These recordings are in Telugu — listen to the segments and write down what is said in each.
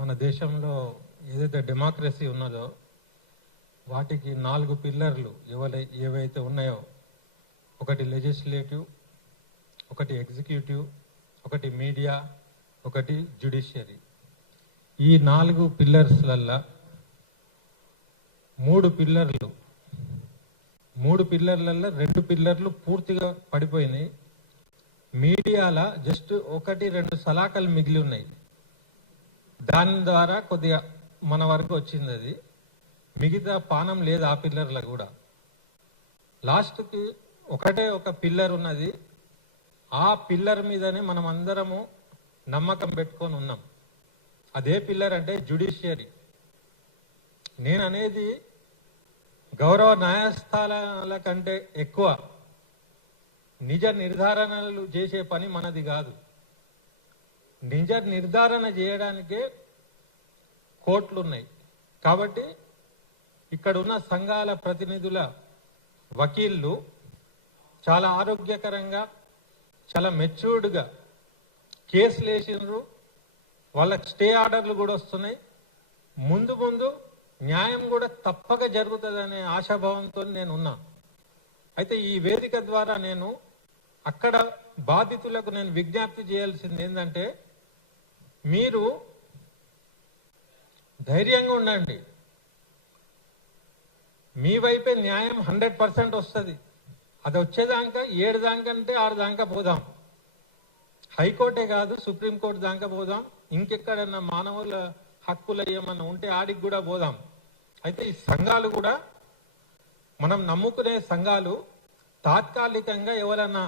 మన దేశంలో ఏదైతే డెమోక్రసీ ఉన్నదో వాటికి 4 పిల్లర్లు ఏవైతే ఉన్నాయో, ఒకటి లెజిస్లేటివ్, ఒకటి ఎగ్జిక్యూటివ్, ఒకటి మీడియా, ఒకటి జ్యుడిషియరీ. ఈ 4 పిల్లర్స్లల్లో 3 పిల్లర్లలో 2 పిల్లర్లు పూర్తిగా పడిపోయినాయి. మీడియాలో జస్ట్ 1-2 సలాకలు మిగిలి ఉన్నాయి. దాని ద్వారా కొద్దిగా మన వరకు వచ్చింది. అది మిగతా పానం లేదు ఆ పిల్లర్లో కూడా. లాస్ట్కి ఒక పిల్లర్ ఉన్నది. ఆ పిల్లర్ మీదనే మనం అందరము నమ్మకం పెట్టుకొని ఉన్నాం. అదే పిల్లర్ అంటే జ్యుడిషియరీ. నేను అనేది గౌరవ న్యాయస్థానాల కంటే ఎక్కువ నిజ నిర్ధారణలు చేసే పని మనది కాదు. నిజ నిర్ధారణ చేయడానికే కోర్టులు ఉన్నాయి. కాబట్టి ఇక్కడ ఉన్న సంఘాల ప్రతినిధుల వకీళ్ళు చాలా ఆరోగ్యకరంగా, చాలా మెచ్యూర్డ్గా కేసులు వేసినారు. వాళ్ళకి స్టే ఆర్డర్లు కూడా వస్తున్నాయి. ముందు ముందు న్యాయం కూడా తప్పక జరుగుతుందనే ఆశాభావంతో నేను ఉన్నా. అయితే ఈ వేదిక ద్వారా నేను అక్కడ బాధితులకు నేను విజ్ఞప్తి చేయాల్సింది ఏంటంటే, మీరు ధైర్యంగా ఉండండి. మీ వైపే న్యాయం 100% వస్తుంది. అది వచ్చేదాకా 7 దాకంటే 6 దాకా పోదాం. హైకోర్టే కాదు, సుప్రీంకోర్టు దాకా పోదాం. ఇంకెక్కడన్నా మానవుల హక్కులు ఏమన్నా ఉంటే ఆడికి కూడా పోదాం. అయితే ఈ సంఘాలు కూడా, మనం నమ్ముకునే సంఘాలు తాత్కాలికంగా ఎవరన్నా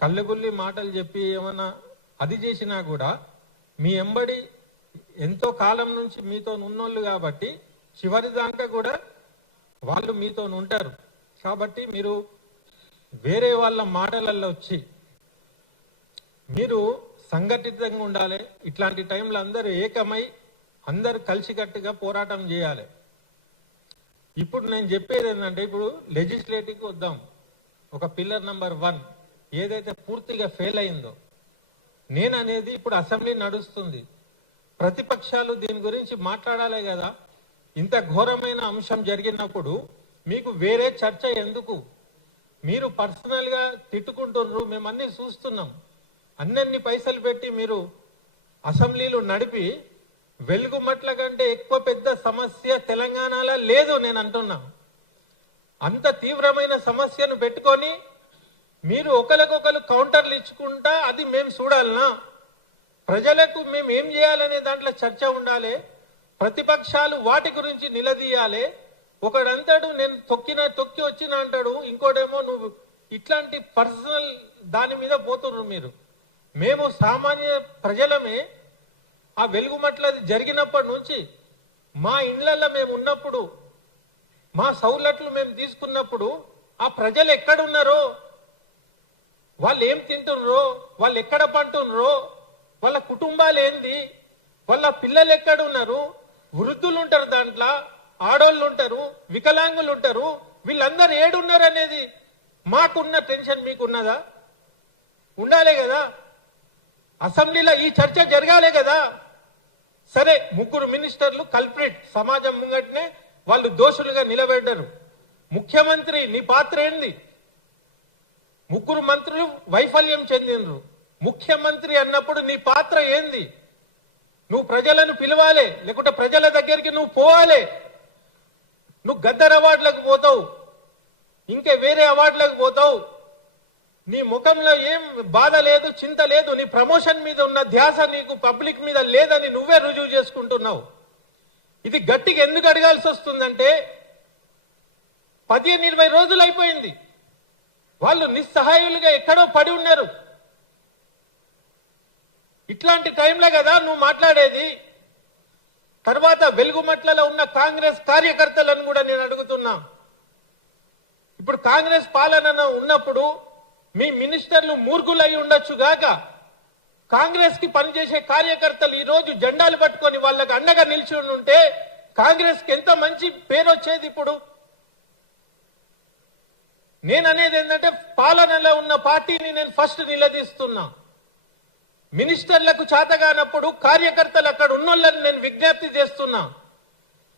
కళ్ళబుల్లి మాటలు చెప్పి ఏమన్నా అది చేసినా కూడా మీ ఎంబడి ఎంతో కాలం నుంచి మీతో ఉన్నోళ్ళు కాబట్టి చివరి దాకా కూడా వాళ్ళు మీతో ఉంటారు. కాబట్టి మీరు వేరే వాళ్ళ మాటలలో వచ్చి మీరు సంఘటితంగా ఉండాలి. ఇట్లాంటి టైంలో అందరూ ఏకమై అందరు కలిసికట్టుగా పోరాటం చేయాలి. ఇప్పుడు నేను చెప్పేది ఏంటంటే, ఇప్పుడు లెజిస్లేటివ్కి వద్దాం. ఒక పిల్లర్ నెంబర్ 1 ఏదైతే పూర్తిగా ఫెయిల్ అయిందో, నేను అనేది ఇప్పుడు అసెంబ్లీ నడుస్తుంది. ప్రతిపక్షాలు దీని గురించి మాట్లాడాలి కదా. ఇంత ఘోరమైన అంశం జరిగినప్పుడు మీకు వేరే చర్చ ఎందుకు? మీరు పర్సనల్గా తిట్టుకుంటున్నారు, మేము అన్ని చూస్తున్నాం. అన్ని పైసలు పెట్టి మీరు అసెంబ్లీలు నడిపి వెలుగుమట్ల కంటే ఎక్కువ పెద్ద సమస్య తెలంగాణలో లేదు. నేను అంటున్నా, అంత తీవ్రమైన సమస్యను పెట్టుకొని మీరు ఒకరికొకరు కౌంటర్లు ఇచ్చుకుంటా అది మేము చూడాలనా? ప్రజలకు మేము ఏం చేయాలనే దాంట్లో చర్చ ఉండాలి. ప్రతిపక్షాలు వాటి గురించి నిలదీయాలి. ఒకడంతాడు నేను తొక్కి వచ్చిన అంటాడు, ఇంకోటేమో నువ్వు ఇట్లాంటి పర్సనల్ దాని మీద పోతున్నారు మీరు. మేము సామాన్య ప్రజలమే. ఆ వెలుగుమట్లది జరిగినప్పటి నుంచి మా ఇండ్లలో మేము ఉన్నప్పుడు, మా సౌలట్లు మేము తీసుకున్నప్పుడు ఆ ప్రజలు ఎక్కడున్నారో, వాళ్ళు ఏం తింటున్నారో, వాళ్ళు ఎక్కడ పంటున్నారో, వాళ్ళ కుటుంబాలు ఏంది, వాళ్ళ పిల్లలు ఎక్కడ ఉన్నారు, వృద్ధులు ఉంటారు, దాంట్లో ఆడోళ్ళు ఉంటారు, వికలాంగులు ఉంటారు, వీళ్ళందరూ ఏడున్నారు అనేది మాకున్న టెన్షన్ మీకున్నదా? ఉండాలే కదా. అసెంబ్లీలో ఈ చర్చ జరగాలే కదా. సరే, 3 మినిస్టర్లు కల్ప్రిట్, సమాజం ముంగటనే వాళ్ళు దోషులుగా నిలబెడ్డారు. ముఖ్యమంత్రి నీ పాత్ర ఏంది? 3 మంత్రులు వైఫల్యం చెందినరు. ముఖ్యమంత్రి అన్నప్పుడు నీ పాత్ర ఏంది? నువ్వు ప్రజలను పిలవాలి, లేకుంటే ప్రజల దగ్గరికి నువ్వు పోవాలి. నువ్వు గద్దర్ అవార్డులకు పోతావు, ఇంకే వేరే అవార్డులకు పోతావు. నీ ముఖంలో ఏం బాధ లేదు, చింత లేదు. నీ ప్రమోషన్ మీద ఉన్న ధ్యాస నీకు పబ్లిక్ మీద లేదని నువ్వే రుజువు చేసుకుంటున్నావు. ఇది గట్టిగా ఎందుకు అడగాల్సి వస్తుందంటే, 15-20 రోజులు అయిపోయింది. వాళ్ళు నిస్సహాయులుగా ఎక్కడో పడి ఉన్నారు. ఇట్లాంటి టైంలో కదా నువ్వు మాట్లాడేది. తర్వాత వెలుగుమట్లలో ఉన్న కాంగ్రెస్ కార్యకర్తలను కూడా నేను అడుగుతున్నా. ఇప్పుడు కాంగ్రెస్ పాలన ఉన్నప్పుడు మీ మినిస్టర్లు మూర్ఖులై ఉండొచ్చు గాక, కాంగ్రెస్ కి పనిచేసే కార్యకర్తలు ఈ రోజు జెండాలు పట్టుకొని వాళ్ళకి అండగా నిలిచి ఉంటే కాంగ్రెస్ కి ఎంత మంచి పేరు వచ్చేది. ఇప్పుడు నేను అనేది ఏంటంటే, పాలనలో ఉన్న పార్టీని నేను ఫస్ట్ నిలదీస్తున్నా. మినిస్టర్లకు చేతగానప్పుడు కార్యకర్తలు అక్కడ ఉన్నోళ్ళని నేను విజ్ఞప్తి చేస్తున్నా.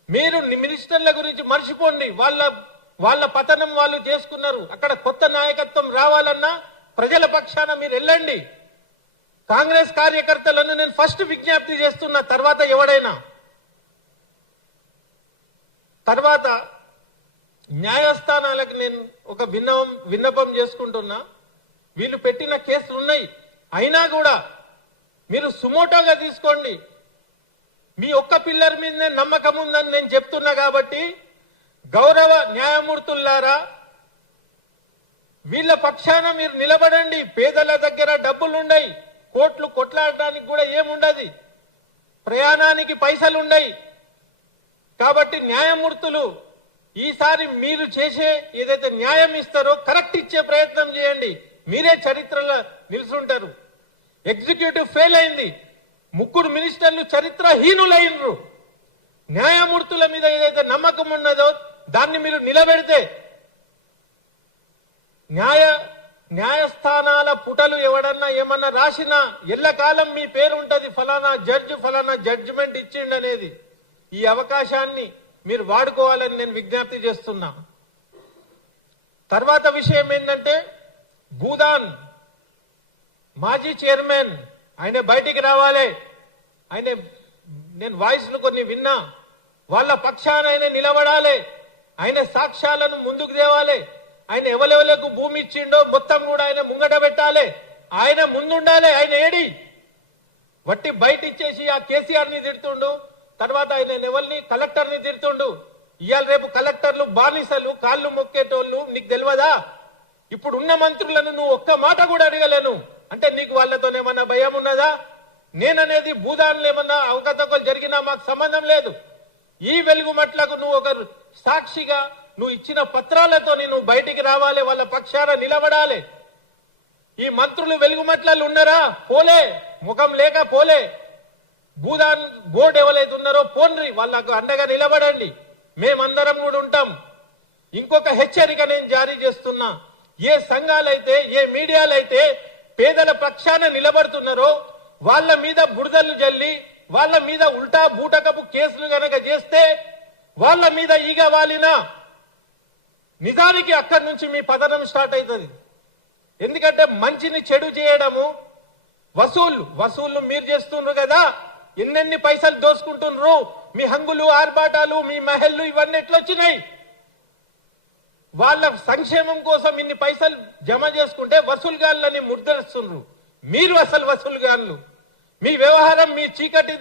మీరు మినిస్టర్ల గురించి మర్చిపోండి. వాళ్ళ పతనం వాళ్ళు చేసుకున్నారు. అక్కడ కొత్త నాయకత్వం రావాలన్నా ప్రజల పక్షాన మీరు వెళ్ళండి. కాంగ్రెస్ కార్యకర్తలను నేను ఫస్ట్ విజ్ఞప్తి చేస్తున్నా, తర్వాత ఎవడైనా. తర్వాత న్యాయస్థానాలకు నేను ఒక విన్నపం చేసుకుంటున్నా. వీళ్ళు పెట్టిన కేసులు ఉన్నాయి, అయినా కూడా మీరు సుమోటోగా తీసుకోండి. మీ ఒక్క పిల్లర్ మీదనే నమ్మకం ఉందని నేను చెప్తున్నా కాబట్టి గౌరవ న్యాయమూర్తులారా, వీళ్ళ పక్షాన మీరు నిలబడండి. పేదల దగ్గర డబ్బులుండయి, కోట్లు కొట్లాడడానికి కూడా ఏముండదు, ప్రయాణానికి పైసలుండయి. కాబట్టి న్యాయమూర్తులు ఈసారి మీరు చేసే ఏదైతే న్యాయం ఇస్తారో కరెక్ట్ ఇచ్చే ప్రయత్నం చేయండి. మీరే చరిత్రలో నిలుచుంటారు. ఎగ్జిక్యూటివ్ ఫెయిల్ అయింది, 3 మినిస్టర్లు చరిత్రహీనులైనరు. న్యాయమూర్తుల మీద ఏదైతే నమ్మకం ఉన్నదో దాన్ని మీరు నిలబెడితే న్యాయస్థానాల పుటలు ఎవడన్నా ఏమన్నా రాసినా ఎల్లకాలం మీ పేరు ఉంటది, ఫలానా జడ్జి ఫలానా జడ్జిమెంట్ ఇచ్చిండనేది. ఈ అవకాశాన్ని మీరు వాడుకోవాలని నేను విజ్ఞప్తి చేస్తున్నా. తర్వాత విషయం ఏంటంటే, భూదాన్ మాజీ చైర్మన్ ఆయన బయటికి రావాలి. నేను వాయిస్లు కొన్ని విన్నా. వాళ్ళ పక్షాన ఆయన నిలబడాలి. ఆయన సాక్ష్యాలను ముందుకు తేవాలి. ఆయన ఎవరెవలకు భూమి ఇచ్చిండో మొత్తం కూడా ఆయన ముంగట పెట్టాలి. ఆయన ముందుండాలి. ఆయన ఏడి వట్టి బయట ఇచ్చేసి ఆ కేసీఆర్ ని తిడుతుండు, తర్వాత ఆయన ఎవరిని కలెక్టర్ ని తిడుతుండు. ఇవాళ రేపు కలెక్టర్లు బానిసలు, కాళ్ళు మొక్కేటోళ్ళు. నీకు తెలియదా? ఇప్పుడు ఉన్న మంత్రులను నువ్వు ఒక్క మాట కూడా అడగలేను అంటే నీకు వాళ్ళతోనేమన్నా భయం ఉన్నదా? నేననేది భూదాన్లు ఏమన్నా అవకతవకలు జరిగినా మాకు సంబంధం లేదు. ఈ వెలుగుమట్లకు నువ్వు ఒక సాక్షిగా నువ్వు ఇచ్చిన పత్రాలతో నువ్వు బయటికి రావాలి, వాళ్ళ పక్షాన నిలబడాలి. ఈ మంత్రులు వెలుగుమట్లలో ఉన్నారా? పోలే, ముఖం లేక పోలే. భూదాన్ బోర్డు ఎవరైతే ఉన్నారో పోన్రి, వాళ్ళకు అండగా నిలబడండి. మేమందరం కూడా ఉంటాం. ఇంకొక హెచ్చరిక నేను జారీ చేస్తున్నా. ఏ సంఘాలైతే ఏ మీడియాలైతే పేదల పక్షాన నిలబడుతున్నారో వాళ్ళ మీద బురదలు జల్లి వాళ్ళ మీద ఉల్టా బూటకపు కేసులు గనక చేస్తే వాళ్ళ మీద ఈగ వాలినా నిజానికి అక్కడి నుంచి మీ పతనం స్టార్ట్ అవుతుంది. ఎందుకంటే మంచిని చెడు చేయడము వసూళ్లు మీరు చేస్తున్నారు కదా. ఎన్నెన్ని పైసలు దోసుకుంటున్నారు. మీ హంగులు ఆర్భాటాలు మీ మహల్లు ఇవన్నీ ఎట్లొచ్చినాయి? వాళ్ళ సంక్షేమం కోసం ఇన్ని పైసలు జమ చేసుకుంటే వసూలుగాళ్ళని ముద్రేస్తున్నారు. మీరు అసలు వసూలుగాళ్ళు. మీ వ్యవహారం మీ చీకటి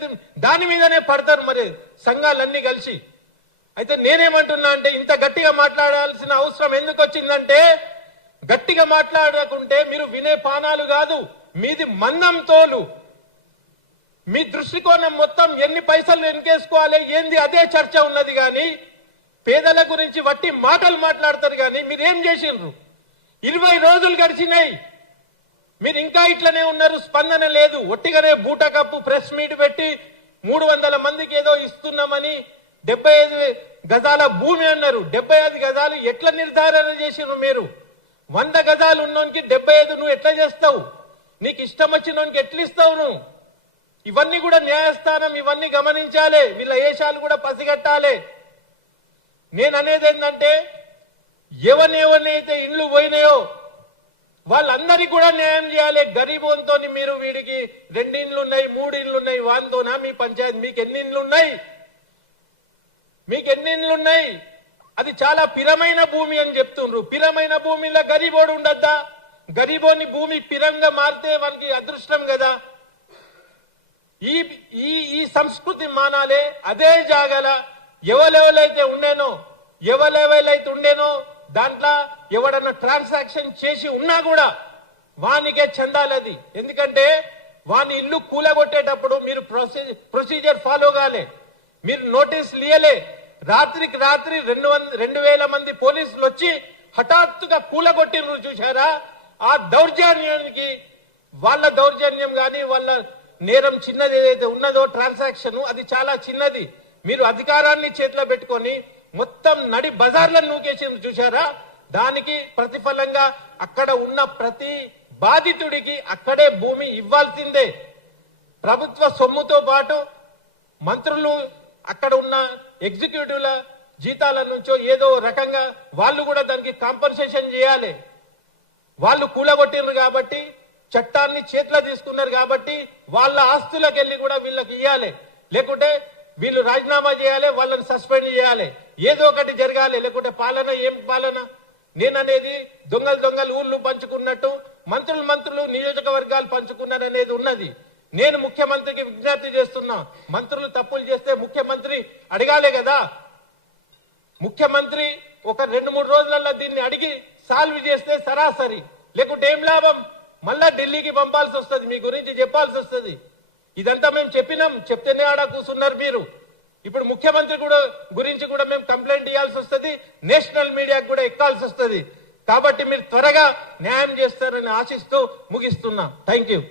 దాని మీదనే పడతారు మరి సంఘాలన్నీ కలిసి. అయితే నేనేమంటున్నా అంటే, ఇంత గట్టిగా మాట్లాడాల్సిన అవసరం ఎందుకు వచ్చిందంటే, గట్టిగా మాట్లాడకుంటే మీరు వినే పానాలు కాదు, మీది మందం తోలు. మీ దృష్టికోణం మొత్తం ఎన్ని పైసలు ఎన్కేసుకోవాలి ఏంది అదే చర్చ ఉన్నది. కానీ పేదల గురించి వట్టి మాటలు మాట్లాడతారు. కానీ మీరేం చేసిండ్రు? 20 రోజులు గడిచినాయి, మీరు ఇంకా ఇట్లనే ఉన్నారు. స్పందన లేదు. ఒట్టిగానే బూటకప్పు ప్రెస్ మీట్ పెట్టి 300 మందికి ఏదో ఇస్తున్నామని 75 గజాల భూమి అన్నారు. 75 గజాలు ఎట్లా నిర్ధారణ చేసినారు మీరు? 100 గజాలు ఉన్నోనికి 75 నువ్వు ఎట్లా చేస్తావు? నీకు ఇష్టం వచ్చినోనికి ఎట్లా ఇస్తావు నువ్వు? ఇవన్నీ కూడా న్యాయస్థానం ఇవన్నీ గమనించాలి. వీళ్ళ ఏషాలు కూడా పసిగట్టాలి. నేను అనేది ఏంటంటే, ఎవరినైతే ఇండ్లు పోయినాయో వాళ్ళందరికీ కూడా న్యాయం చేయాలి. గరీబోన్తో మీరు వీడికి 2 ఇండ్లు ఉన్నాయి 3 ఇండ్లు ఉన్నాయి వాంతోనా మీ పంచాయతీ? మీకు ఎన్ని ఇండ్లు ఉన్నాయి? అది చాలా పిరమైన భూమి అని చెప్తుండ్రు. పిరమైన భూమిలో గరీబోడు ఉండద్దా? గరీబోని భూమి పిరంగా మారితే వానికి అదృష్టం కదా. ఈ సంస్కృతి మానాలే. అదే జాగల ఎవరెవరైతే ఉండేనో దాంట్లో ఎవడన్నా ట్రాన్సాక్షన్ చేసి ఉన్నా కూడా వానికే చెందాలది. ఎందుకంటే వాని ఇల్లు కూలగొట్టేటప్పుడు మీరు ప్రొసీజర్ ఫాలో కాలే, మీరు నోటీస్ లియలే. రాత్రికి రాత్రి 2,000 మంది పోలీసులు వచ్చి హఠాత్తుగా కూలగొట్టినరు చూశారా? ఆ దౌర్జన్యానికి వాళ్ళ దౌర్జన్యం కానీ వాళ్ళ నేరం చిన్నది ఏదైతే ఉన్నదో ట్రాన్సాక్షన్ అది చాలా చిన్నది. మీరు అధికారాన్ని చేతిలో పెట్టుకొని మొత్తం నడి బజార్లను నూకేసి చూశారా? దానికి ప్రతిఫలంగా అక్కడ ఉన్న ప్రతి బాధితుడికి అక్కడే భూమి ఇవ్వాల్సిందే. ప్రభుత్వ సొమ్ముతో పాటు మంత్రులు అక్కడ ఉన్న ఎగ్జిక్యూటివ్ల జీతాల నుంచో ఏదో రకంగా వాళ్ళు కూడా దానికి కాంపన్సేషన్ చేయాలి. వాళ్ళు కూలగొట్టినారు కాబట్టి, చట్టాన్ని చేతిలో తీసుకున్నారు కాబట్టి వాళ్ళ ఆస్తులకు వెళ్ళి కూడా వీళ్ళకి ఇవ్వాలి. లేకుంటే వీళ్ళు రాజీనామా చేయాలి, వాళ్ళని సస్పెండ్ చేయాలి, ఏదో ఒకటి జరగాలి. లేకుంటే పాలన ఏం పాలన? నేననేది దొంగలు ఊళ్ళు పంచుకున్నట్టు మంత్రులు నియోజకవర్గాలు పంచుకున్నారనేది ఉన్నది. నేను ముఖ్యమంత్రికి విజ్ఞప్తి చేస్తున్నా, మంత్రులు తప్పులు చేస్తే ముఖ్యమంత్రి అడగాలే కదా. ముఖ్యమంత్రి ఒక 2-3 రోజులలో దీన్ని అడిగి సాల్వ్ చేస్తే సరాసరి, లేకుంటే ఏం లాభం? మళ్ళా ఢిల్లీకి పంపాల్సి వస్తుంది, మీ గురించి చెప్పాల్సి వస్తుంది. ఇదంతా మేము చెప్పినాం, చెప్తేనే ఆడ కూర్చున్నారు మీరు. ఇప్పుడు ముఖ్యమంత్రి గురించి కూడా మేము కంప్లైంట్ ఇవ్వాల్సి వస్తుంది, నేషనల్ మీడియాకు కూడా ఎక్కాల్సి వస్తుంది. కాబట్టి మీరు త్వరగా న్యాయం చేస్తారని ఆశిస్తూ ముగిస్తున్నా. Thank you.